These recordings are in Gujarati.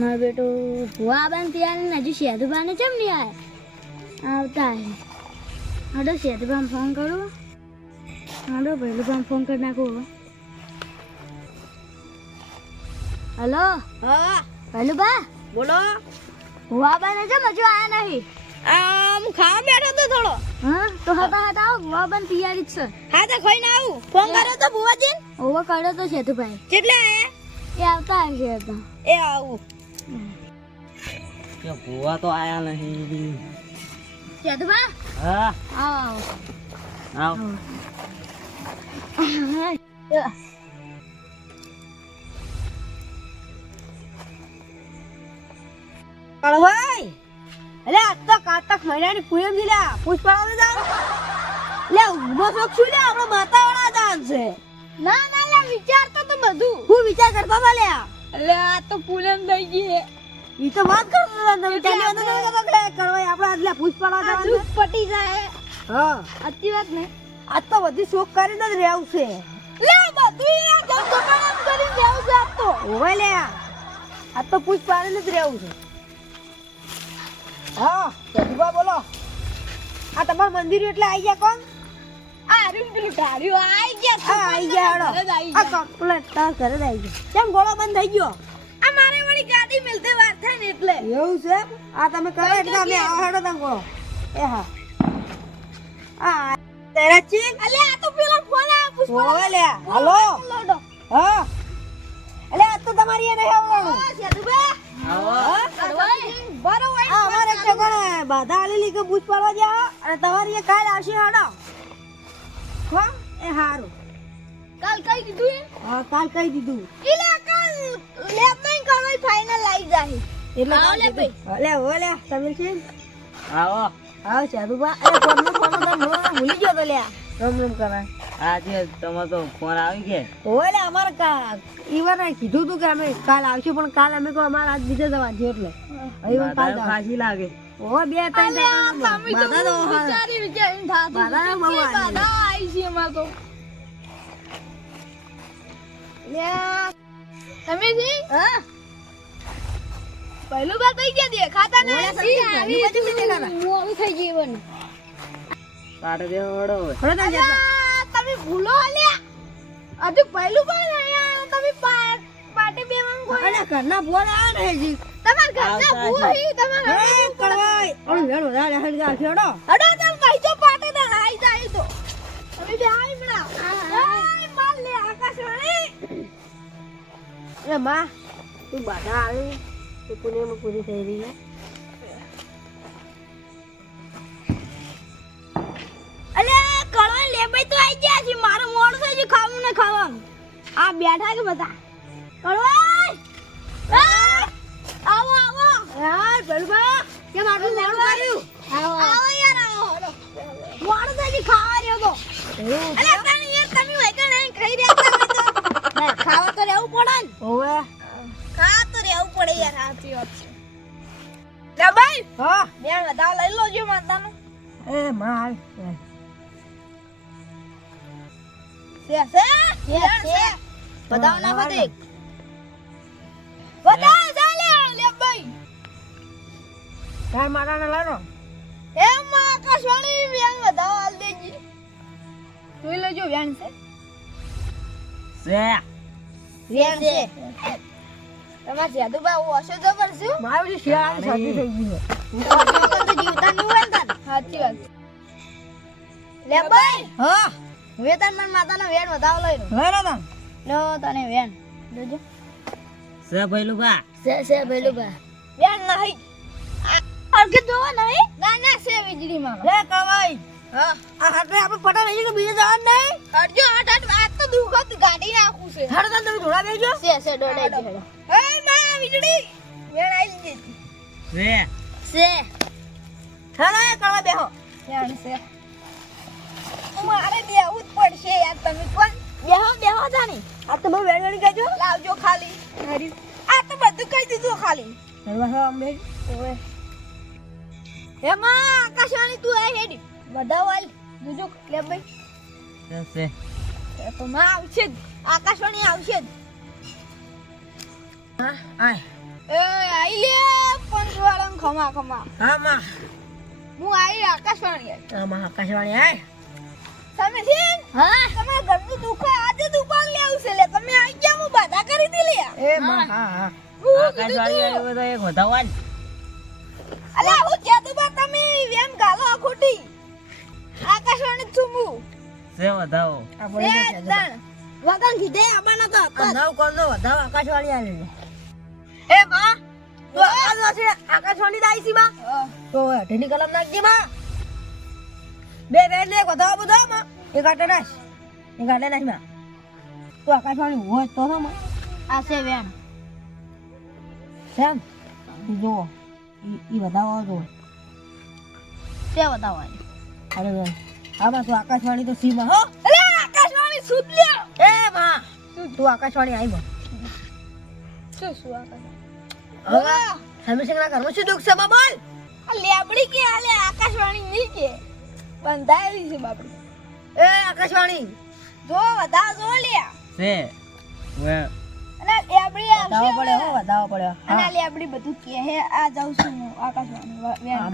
મારો બેટો ભુવા બાન તૈયાર હજુ સેતુભાને કેમ નહીં આયા આવતા હે હાડો સેતુભાન ફોન કરું. હાડો ભૈલુભાન ફોન કરી નાખું હવે. હલો? હા. ભૈલુભા? બોલો. ભુવા બાને કેમ હજુ આવ્યા નહીં? આમ ખાવા બેઠો તો થોડો. હા? તો હતા હતા આવો ભુવા બાન તૈયારી જ છે. હા તો ખાઈને આવું. ફોન કર્યો તો ભુવાજી ઓવર કર્યો તો સેતુભાઈ કેટલા આયા? એ આવતા હશે હતા એ આવું. કે ભૂવા તો આયા નહીં સેતુભા હા. આવો. આવો. આવ કળવાઈ અલે આ તો કાતક મહિનાની પૂનમથી લ્યા પુષ્પાળા જાવ લે ઊભો શોખ છું લે? આપણે માતાવાળા જાન છે. ના ના લે વિચાર તો બધું. હું વિચાર કરતા લ્યા એટલે આ તો પૂનમ થઈ ગઈ ઈ તો વાત કરતો હતા તમે એટલે ચાલી તમે કહેતા કે આપણે આટલા આ જાન પટી જાય. હા. સાચી વાત ને? આજ તો બધી શોખ કરીને જ રહેવું છે. લે બધું કરી છે આપ તો. ઓવે લ્યા આજ તો પુષ્પાળાને જ રહેવું છે. હા પ્રતિભા બોલો. આ તમારું મંદિર એટલે આવી ગયા કોણ? આ રૂમ પેલું ઢાળ્યું આઈ ગયા આ આવી ગયા હેડો ઘરે જ આઈ આ કમ્પ્લેટ તાર ઘરે જ આવી ગયા. કેમ ગોળો બંધ થઈ ગયો? આ મારે વળી ગાડી મિલતે વાર થાય ને એટલે. એવું છે? આ તમે કરો એટલે અમે આવો હેડો તમે ગોળો. એ હા. આ તેરા અલે આ તો પેલો ફોન આ હાલો. હા. એટલે આ તો તમારી એ નહીં આવવાનું આ સેદુબા બરોબર અમારે એક બાધા આલેલી કે બૂચ પાડવા જા અને તમારી એ કાલ આવશે હેડો. હો એ હારું. કાલ કઈ દીધું હા કાલ કઈ દીધું? ઈલે કાલ લેબ નહીં કરવાય ફાઇનલ આવી જાય એટલે આવો લે ભાઈ. લે ઓલે લે તમે છે? આવો. હા સાધુબા અરે ફોનનો ફોન તો ભૂલી ગયો તો લ્યા રમ રમ કરાય. આજે તમે તો ફોન આવી કે ઓલે અમાર કા ઈવન કીધું તું કે અમે કાલ આવશું પણ કાલ અમે કો અમારે આજ બીજા જવા છે એટલે. હવે કાલ ખાસી લાગે. ઓ બે ત્રણ જણા તમે તો બાધા તો બાધા કેટલી આવી. બાધાઓ એમાં તો. લ્યા, હા. પહેલું બાર થઈ ગયા દેખાતા જી, નથી દેખાતા. મોડું થઈ ગયું મને તારે જે હળો હોય. હળો તો તમે ભૂલો અલ્યા. હજુ પહેલું પણ અહીંયા તમે પાટે બેવાનું કોઈ અને ઘરના ફોન આવે ને હજી. તમારા ઘરના આવતા ભૂહી તમારા હે કરવાય ઓલું હેડો રાડે હેડ હડો તમે ભાઈ એ માં તું બાધા આવી. તો પુણ્યમાં પૂરી થઈ રહી છે કળવા લે ભાઈ તો આઈ ગયા છે. મારું મોડ થઈ ગયું ખાવું ને ખાવાનું. આ બેઠા કે બધા. કળવા આવો આવો. યાર બલબા કેમ આટલું મોડું કર્યું? આવો યાર આવો મોડ થઈ ગયું ખાવા રહ્યો તો એવું તને યાર તમે વૈકા નહીં ખાઈ રહ્યા હતા તો ખાવા તો રહેવું પડે ને ઓવે ખા તો રહેવું પડે યાર સાચી વાત છે લે ભાઈ હા. બેન વધાવ લઈ લો જો માતાનો એ માં આવી છે છે છે બતાવ ના બધી બતાવ ચાલે લે ભાઈ તાર મારાને લાનો એમ જોઈ લેજો બેન છે. છે. બેન છે. તમાર જાદુબા હું હશે જબર છું? મારી શિયાળાની શરદી થઈ ગઈ તો જીવતા નહીં હોય ને સાચી વાત. લે ભાઈ. હા. વેતન મન માતાનો વેણ વધાવ લઈ લઈ લો તન. લો તને વેણ જોજો છે ભઈલું બા સે સે ભેલું બા વેણ નહીં અરકે જોવા નહીં. ના ના સે વીજળી માં લે કવાઈ હા. આ હાટે આપણે પટા લઈ કે બીજે જવાનું નહીં? હટજો હટ હટ. આ તો દુખત ગાડી નાખું છે. હાડો તન તમે ધોળા બેજો સે સે દોડાઈ ગયો હે માં વીજળી. વેણ આવી ગઈ છે. સે કરવા બેહો. વેણ છે. મારે બેહવું જ પડશે યાર તમે કોણ? બેહો બેહો જાણી. આ તો બહુ વેણ વેણ કહેજો. લાવજો ખાલી. આ તો બધું કહી દીધું ખાલી. હરવા હા અમે ઓવે. એમાં આકાશવાણી તું આ હેડી. બધા વાલ જોજો લે ભાઈ? છે તો ના આવશે જ. આકાશવાણી આવશે જ. હા આય. એ આઈ લે પંચવાળા ખમા ખમા. હા માં. હું આઈ આકાશવાણી હા માં આકાશવાણી આય. તમે છે હા. તમારા ઘરનું દુકાન આજે દુકાન લે આવશે લે. તમે આઈ ગયા હું બાધા કરી દી લે. એ માં હા હા. આકાશવાણી આવ્યો તો એક વધાવવા જ. હું કહેતું તમે એમ ગાલો આ ખોટી. આકાશવાણી હું. છે વધાવો. આ એ બોલી દે છે. તાણ. વગર કીધે આવવાના તો. નવ કોલનો વધાવો આકાશવાણી આલે એ માં તો આ છે આકાશવાણી દાઈ સી માં તો અઢીની કલમ નાખજે માં બે બે લે વધાવો બધો માં એક આટે નાખ. એક આટે નાખમાં તો આકાશવાણી હોય તો ના માં. આ છે વેમ સેમ? જો ઈ ઈ વધાવો જો તે બતાવો અરે બેન આમાં તું આકાશવાણી તો સીમા. હો અલે આકાશવાણી લ્યો એ માં તું આકાશવાણી આવી માં શું શું આકાશવાણી? હવે સમીરસિંહના ઘરમાં શું દુઃખ છે માં બોલ? આ લેબડી કે આલે આકાશવાણી નહીં કે? બંધાયેલી છે બાપડી એ આકાશવાણી. જો વધા જો લ્યા છે. વે- અને આ લેબડી વધાવો પડે હો વધાવો પડે. અને હા. લેબડી બધું કે હે આ જાઉં છું આકાશવાણી હા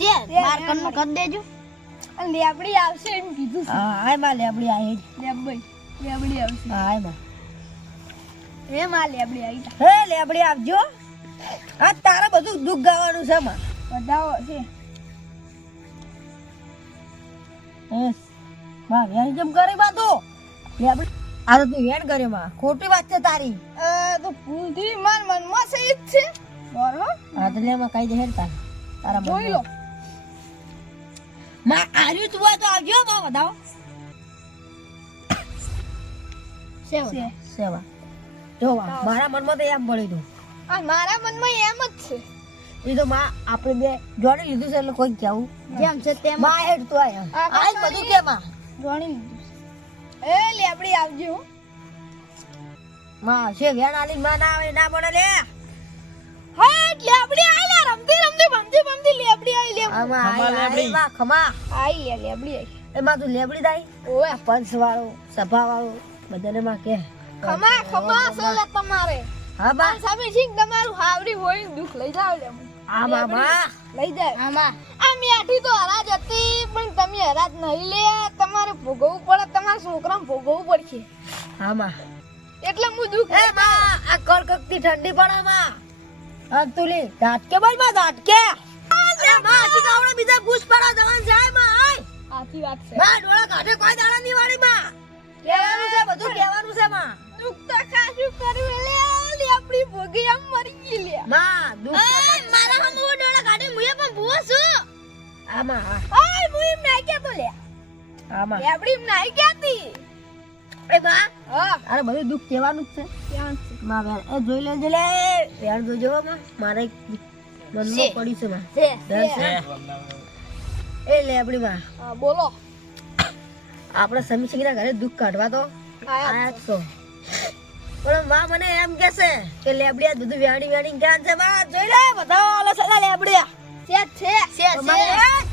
છે. બાર કણનું કરી દેજો. અને લેબડી આવશે એમ કીધું છે. હા આયમાં લેબડી આવી લેબડી લેબડી આવશે. હા આયમાં આ લેબડી આવી હે લેબડી આવજો. આ તારે બધું દુઃખ ગાવાનું છે માં વધાવો છે. એસમાં વેણ કેમ કરે માં તું? લેબડી આ તો તું વેણ કરે માં ખોટી વાત છે તારી. તો ભૂલથી મન મનમાં જ છે. બરોબર હા. તો લે માં કહી દે હેડ તાર. તારા જોઈ લો. માં આર્યું તું તો આવજો માં વધાવો છે છે સેવા. જો મારા મનમાં તો એમ પડી તું મારા મનમાં એમ જ છે. એ તો માં આપણે બે જોડી લીધું છે એટલે કોઈ કેવું. જેમ છે તેમ માં હેડ તું આય. બધું કે માં. જાણી લીધું એ લેબડી આવજો. માં છે વેણ આલી માં ના આવે ના પડે લે. હા લેબડી રમતી રમતી ભમતી ભમતી લેબડી આઈ લે આમાં ખમા આય, આય, લેબડી. માં ખમા. આઈ લે લેબડી આઈ. એમાં તું લેબડી દાઈ? ઓએ પંચ વાળો સભા વાળો બધાને માં કે. ખમા ખમા છે તમારે? હા બા. સામે છીક તમારું હાવડી હોય ને લઈ જાવ લે આમાં માં લઈ જાય. આમાં આ મેઠી તો હરાજ હતી પણ તમે હરાજ નહીં લે. તમારે ભોગવવું પડે તમારા છોકરાને ભોગવવું પડશે. આમાં એટલે હું દુઃખ એ માં આ કડકડતી ઠંડી પડે માં હા તું લે ધાટકે? બોલમાં ધાટકે અરે માં કાવડે બીજા પૂછ પડા જવાન જાય માં આય સાચી વાત છે. માં ડોળા કાઢે કોઈ દાડા ની વાળી માં. કહેવાનું છે બધું કહેવાનું છે માં. દુખ તો ખાસું કર્યું લે આલી આપણી ભોગી આમ મરી ગઈ લે માં દુખ મારા હમ હું ડોળા કાઢે મુએ પણ ભૂવો છું. આમાં આય એમ નાઈ કે બોલે આમાં એમ નાઈ કેતી એ માં હા. અરે બધું દુઃખ કહેવાનું જ છે. માં બેન એ જોઈ લેજે લે. બેન જોજો માં. મારે એક મનમાં પડી છે માં. છે વેણ છે? છે. માં. બોલો. આપણે સમી સિંગના ઘરે દુઃખ કાઢવા તો આયા છો. પણ માં મને એમ કે છે કે લેબડિયા બધું વ્યાણી વ્યાણી ક્યાં છે માં. જોઈ લે બધા ઓલા સલા લેબડિયા. છે છે છે. છે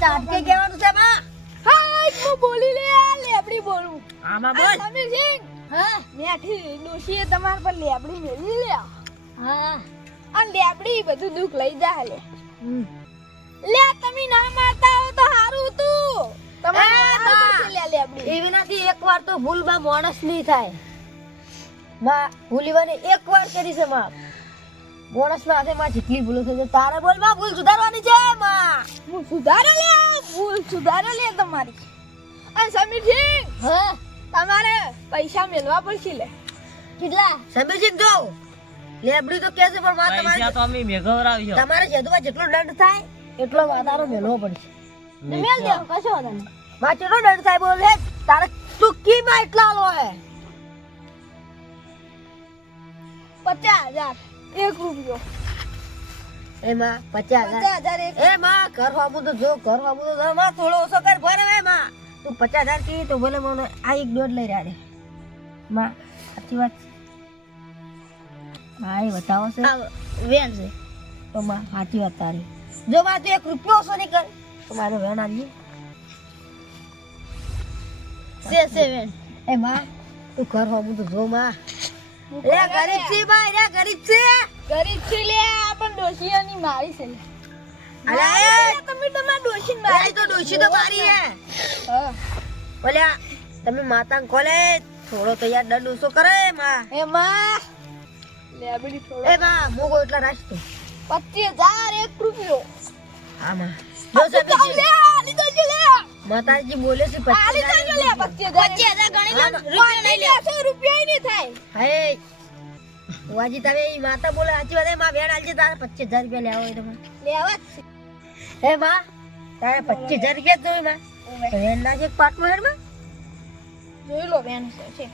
ચાટકે કહેવાનું છે માં. બોલી લે લેબડી બોલું. આમાં બોલ. સમીર સિંહ હા. મેઠી ડોશીએ તમાર પર લેબડી મેલી લે હા. આ લેબડી બધું દુખ લઈ જા લે. લે તમે ના મારતા હો તો હારું તું તમે એ મારવું બા. પડશે લે લેબડી. એવી નથી એકવાર તો ભૂલમાં માણસ નહીં થાય. માં ભૂલીવાને એક વાર કરી છે માં માણસ ના હાથે માં જેટલી ભૂલો છે તારે બોલમાં ભૂલ સુધારવાની છે માં. હું સુધારે લે ભૂલ સુધારે લે તમારી. અને સમીરસિંહ હા? તમારે પૈસા મેળવા પડશે લે. કેટલા? સમીરસિંહ જો. લેબડી તો કે છે પણ પૈસા તમારે તો અમે મેઘવરાવ્યો તમારે જેદુમાં જેટલો દંડ થાય એટલો વધારો મેળવો પડશે. મેલ દેવો કશો વાંધો માં કેટલો દંડ થાય બોલે તારે ચૂકી માં એટલા લો હે. પચાસ હજાર. એક રૂપિયો. એમાં પચાસ હજાર. એ માં ઘર વામું તો જો ઘર વામું તો માં થોડો ઓછો કર ભરે હે માં તું પચાસ હજાર કહીએ તો ભલે મને આ એક દોઢ લઈ રહ્યા માં સાચી વાત હા એ બતાવો છે. વેન છે. તો માં સાચી વાત તારી. જો માં તું એક રૂપિયો ઓછો નહીં કર. તો મારે વેન આવી છે છે વેન. એ માં તું ઘર વામું તો જો માં. લે ગરીબ છે ભાઈ રે ગરીબ છે. ગરીબ છે લે આ પણ ડોશીઓની મારી છે લે. તમે તમારા ડોશી અરે તો ડોશી તો મારી હે. બોલ્યા તમે માતાને કોલે થોડો તો યાર દંડ ઓછો કરે માં. એમાં લેબડી થોડો. એ માં મોગો એટલા રાખતો પચીસ હજાર એક રૂપિયો. હા માં. જો સબી લે આલી દો લે. માતાજી બોલે છે આલી દો લે પચીસ હજાર. પચીસ હજાર ગણી લે રૂપિયા નહીં લે રૂપિયા નહીં થાય. હે વાજી તમે માતા બોલે સાચી વાત એ માં વેણ આલજે તારે પચીસ હજાર રૂપિયા લેવા હોય તો માં. લેવા. હે માં તારે પચીસ હજાર રૂપિયા જ જોઈએ માં. વેણ ના છે પાટમાં હેડમાં જોઈ લો બેન છે.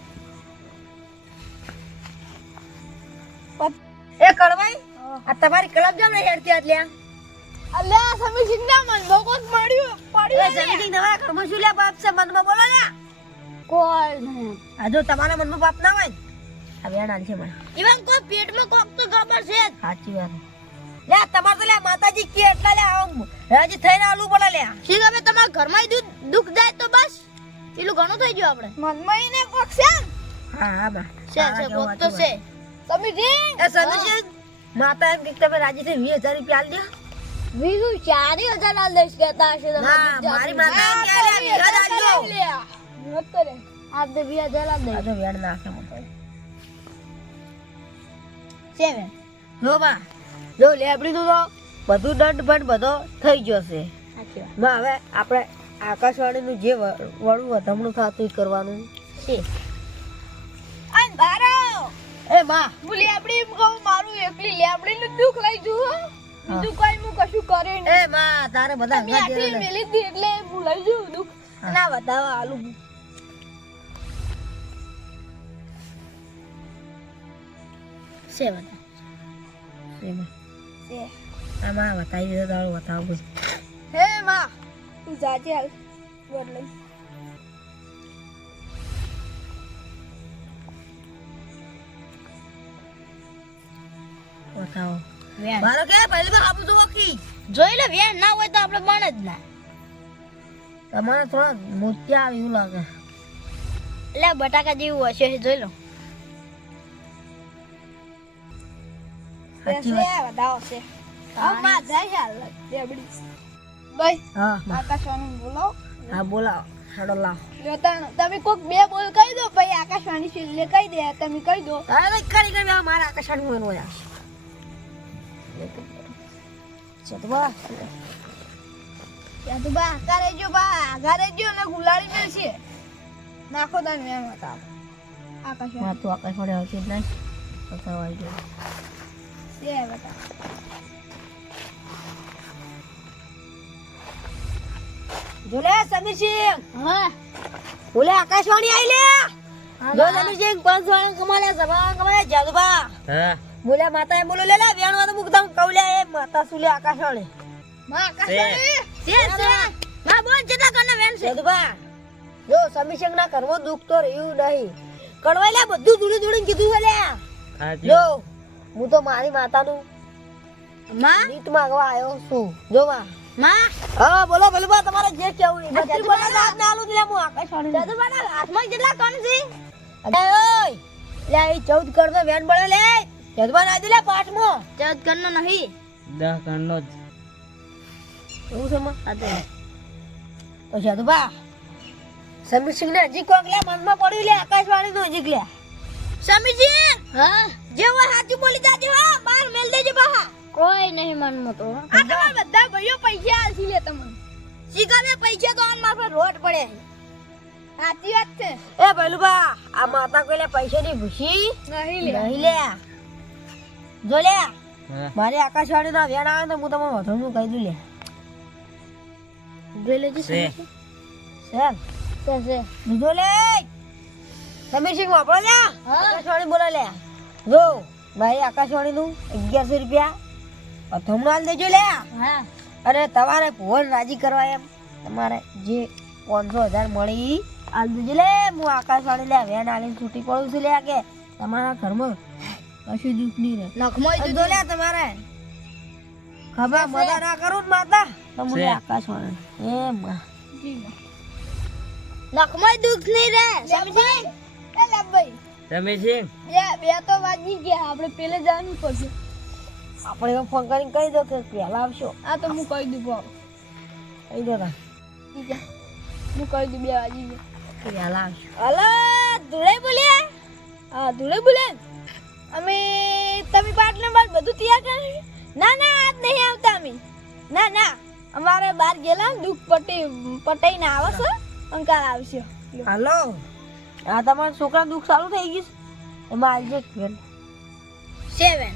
એ કળવાઈ આ તમારી ક્લબ જામ ને હેડતી લ્યા. અલ્યા સમી સિંગના મન લોકો જ મળ્યું પડ્યું ને. જમીન તમારા કર્મ શું લ્યા બાપ છે? મનમાં બોલો લે કોઈ આ જો તમારા મનમાં બાપ ના હોય ને, આ વેણ આલ છે મને. ઇવન કોઈ પેટમાં કોક તો ખબર છે સાચી વાત. લે તમાર તો લે માતાજી કે એટલા લે આમ રાજી થઈને આલું પડે લે. ઠીક હવે તમારા ઘરમાં દૂધ દુઃખ જાય તો બસ. પેલું ઘણું થઈ ગયું આપણે. મનમાં ને કોક છે હા હા બા. છે છે કોક તો છે. તમે જી એ સંદેશ માતા એમ કે તમે રાજી થઈ 20000 રૂપિયા આલ દો બીજું ચારી હજાર લાલ દઈશ કહેતા હશે તમે. મારી માતા એમ કે લે, વીસ હજાર આલજો. આ તો વીસ હજાર લાલ આ તો વેડ નાખે મને. સેવે બા. જો લેબડી નું તો બધું દંડ બંધ બધો થઈ ગયો છે હવે આપણે આકાશવાણીનું જે વળું વધમણું થતું ઈ કરવાનું. છે એ માં હું લેબડી એમ કહું મારું એકલી લેબડી નું દુઃખ લઈ જુઓ. બીજું કોઈ હું કશું કરે એ માં તારે બધા મેં આટલી મેલી દી એટલે હું લઈ જઉં દુઃખ. ના બતાવા આલુ. સેવન બધા છે. માં. છે બતાવી દીધો તારો બતાવું હે માં તું જાજે હાલ વર બતાવો મારો કે પહેલી વાર આપું છું વકી જોઈ લે વેણ ના હોય તો આપણે બને જ ના. તમારે થોડા મોતિયા આવે એવું લાગે. એટલે બટાકા જેવું હશે જોઈ લો. સાચી વાત. બતાવો છે. માં જાય હાલ. લેબડી ભાઈ હા આકાશવાણી બોલો. હા બોલાવો. હાડો લાવ. તમે કોક બે બોલ કહી દો ભાઈ આકાશવાણી છેલ્લે કહી દે તમે કહી દો. અરે કરી કરી મારા આકાશાનું મન હોય ચતવા બા. આકારે જો બા આગારે જો ને ગુલાડી મેલશે નાખો દાન મેમ હતા આકાશવાણી માં તો આકાશવાણી. આવતી નહીં. બતાવો ગયો છે બતા જોલે સમીરસિંહ. હા. બોલે આકાશવાણી આવી લે જો સમીરસિંહ પાંચ વાળા કમાલે સભા કમાલે જાદુબા હા. બોલે માતા એમ બોલો લે લે વેણવા તો મુકદમ કવલે એ માતા સુલે આકાશવાણી? માં આકાશવાણી? છે છે. માં બોલ જેટલા કને વેન છે. જાદુબા જો સમીરસિંહ ના ઘરમાં દુઃખ તો રહ્યું નહીં. કડવાઈ લે બધું દૂડી દૂડીને કીધું છે લે. જો હું તો મારી માતાનું માં? ગીત માંગવા આવ્યો છું. જો માં. માં? હા બોલો ભલભા તમારે જે કેવું એ. આ બોલો હાથ ના આલું દિલા હું આકાશવાણી જાદુબાના હાથમાં કેટલા કણ છે? અરે ઓય! લે એ ચૌદ કર નો વેન બળે લે. જજમાન ના દિલા પાઠમો. ચૌદ નો નહીં. 10 કર નો જ. એવું છે માં? તો જજબા સમીર સિંહ ને હજી કોક લે મનમાં પડ્યું લે આકાશવાણી નું હજી લે. સમીજી હા? જે હોય સાચું બોલી જાજે હા બાર મેલ દેજે બહા કોઈ નહીં મન તો આ તમારા બધા ભાઈઓ પૈસા આલસી લે તમને. શીખાને પૈસા તો આમ મારે રોટ પડે સાચી વાત છે. એ ભલુબા આ માતા કોઈ લે પૈસા ની ભૂસી નહીં નહીં લે. જો લે. હા. મારે આકાશવાણી ના વેણ આવે તો હું તમને વધુ કહી દઉં લે. જોઈ લેજો સર છે છે બીજો લે. સમીર સિંહ વાપરો લે. હા. આકાશવાણી બોલો લે. જો ભાઈ આકાશવાણી નું અગિયારસો રૂપિયા. થમણાલ દેજો લે. હા. અને તમારે ભુવન રાજી કરવા એમ. તમારે જે પાંચસો હજાર મળી આલ દેજો લે. હું આકાશવાણી લે વેન આલીને છૂટી પડું છું લે કે. તમારા ઘરમાં કશું દુઃખ નહીં રહે. અને જો લે તમારે. ખબર મજા ના કરું ને માતા. તો મને છે. આકાશવાણી. એ મા. નખમોય દુઃખ નહીં રે સમજી? ભાઈ તમે છે? બે બે તો વાગી ગયા. આપણે પેલે જવાનું પડશે. આપણે એમ ફોન કરીને કહી દો કે પહેલા આવશો. આ તો હું કહી દઉં ભાવ કહી દો ના. હું કહી દઉં બે વાગી ગયા. પહેલા આવશો. હલો ધૂળે બોલ્યા હા ધૂળે બોલે. અમે તમે પાટલા બાદ બધું તૈયાર કર્યું ના ના આજ નહીં આવતા અમે. ના ના અમારે બહાર ગયેલા દુઃખ પટી પટાઈને આવશો છે અંકાર આવશે. હાલો. આ તમારા છોકરા દુઃખ સારું થઈ ગયું છે? એમાં આવજે ઘેર. સેવન.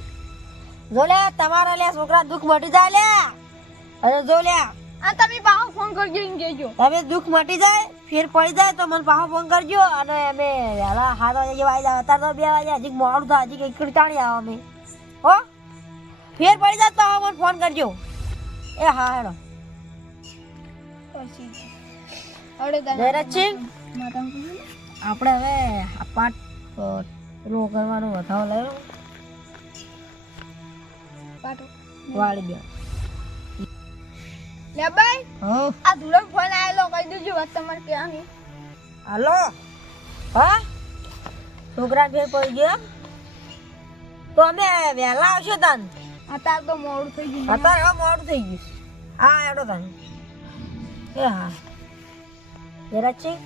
જો લે તમારા લે છોકરા દુઃખ મટી જાય લે. અને જો લે. આ તમે પાછો ફોન કરજો એમ કહેજો. તમે દુઃખ મટી જાય ફેર પડી જાય તો મને પાહો ફોન કરજો. અને અમે વેલા હાથ વાગે જેવા આવી જાય અત્યારે તો બે વાગે હજી મોડું થાય હજી કંઈક ટાણી આવો અમે. હો? ફેર પડી જાય તો મને ફોન કરજો. એ હા હેડો. પછી. હવે માતા કહું આપણે હવે આ રો કરવાનો વધારો લયો પાટો. વાળી દો. લે ભાઈ હો? આ ધૂળો ફોન આવેલો કહી દેજો વાત તમારે કહેવાની. હાલો? હા? છોકરા ઘેર પડી ગયા? તો અમે વહેલા આવશો તાન? અત્યારે તો મોડું થઈ ગયું. અત્યારે હવે મોડું થઈ ગયું. હા એડો તાન. એ હા. જયરાજસિંહ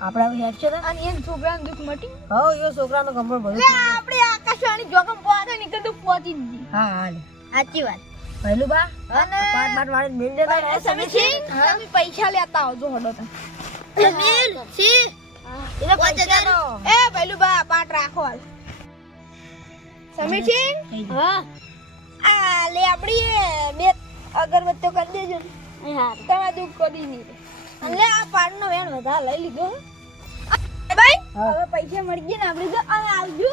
આપણે હેડ છે ને. અને એ છોકરાનું દુઃખ મટી? હો યો છોકરાનો કમળ બધું લે આપણે આકાશવાણી જોખમ પહોંચે ને કીધું પહોંચી જ હા હા સાચી વાત. પહેલું બા અને- પાંચ પાંચ વાળે મેલ દેતા ને છે તમે પૈસા લેતા આવજો હડો તો. સમીર છે? એટલે પૈસાનો એ પહેલું બા પાટ રાખો હાલ. સમીર સિંહ હા. આ લે આપડી બે અગરબત્તીઓ કરી દેજો તમારા હા તમારે દુઃખ કરી નહીં. અને લે આ પાટનો વેણ વધારે લઈ લીધો. એ ભાઈ હવે પૈસા મળી ગયા ને આપણે તો આ આવજો.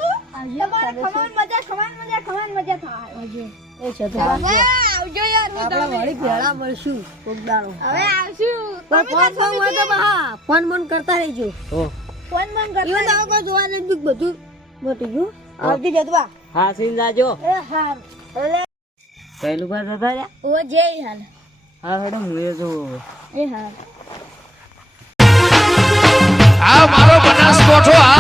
તમારે ખમાન મજા ખમાન મજા ખમાન મજા થાય. આવજો. એ છે તો આવજો. યાર હું તમને વળી ભેળા મળશું કોક દાડો. હવે આવશું. તમે ફોન ફોનમાં તો હા ફોન મન કરતા રહેજો. ઓ ફોન મન કરતા ઈવન આવો કો જોવા ને બધું મોટી ગયું. આવજો જદવા હા સીન જાજો. એ હાર. એટલે પહેલું બાર જતા રહ્યા? ઓ જય હાલ. હા હેડો હું એ જો એ હાર. આ મારો 给我出来！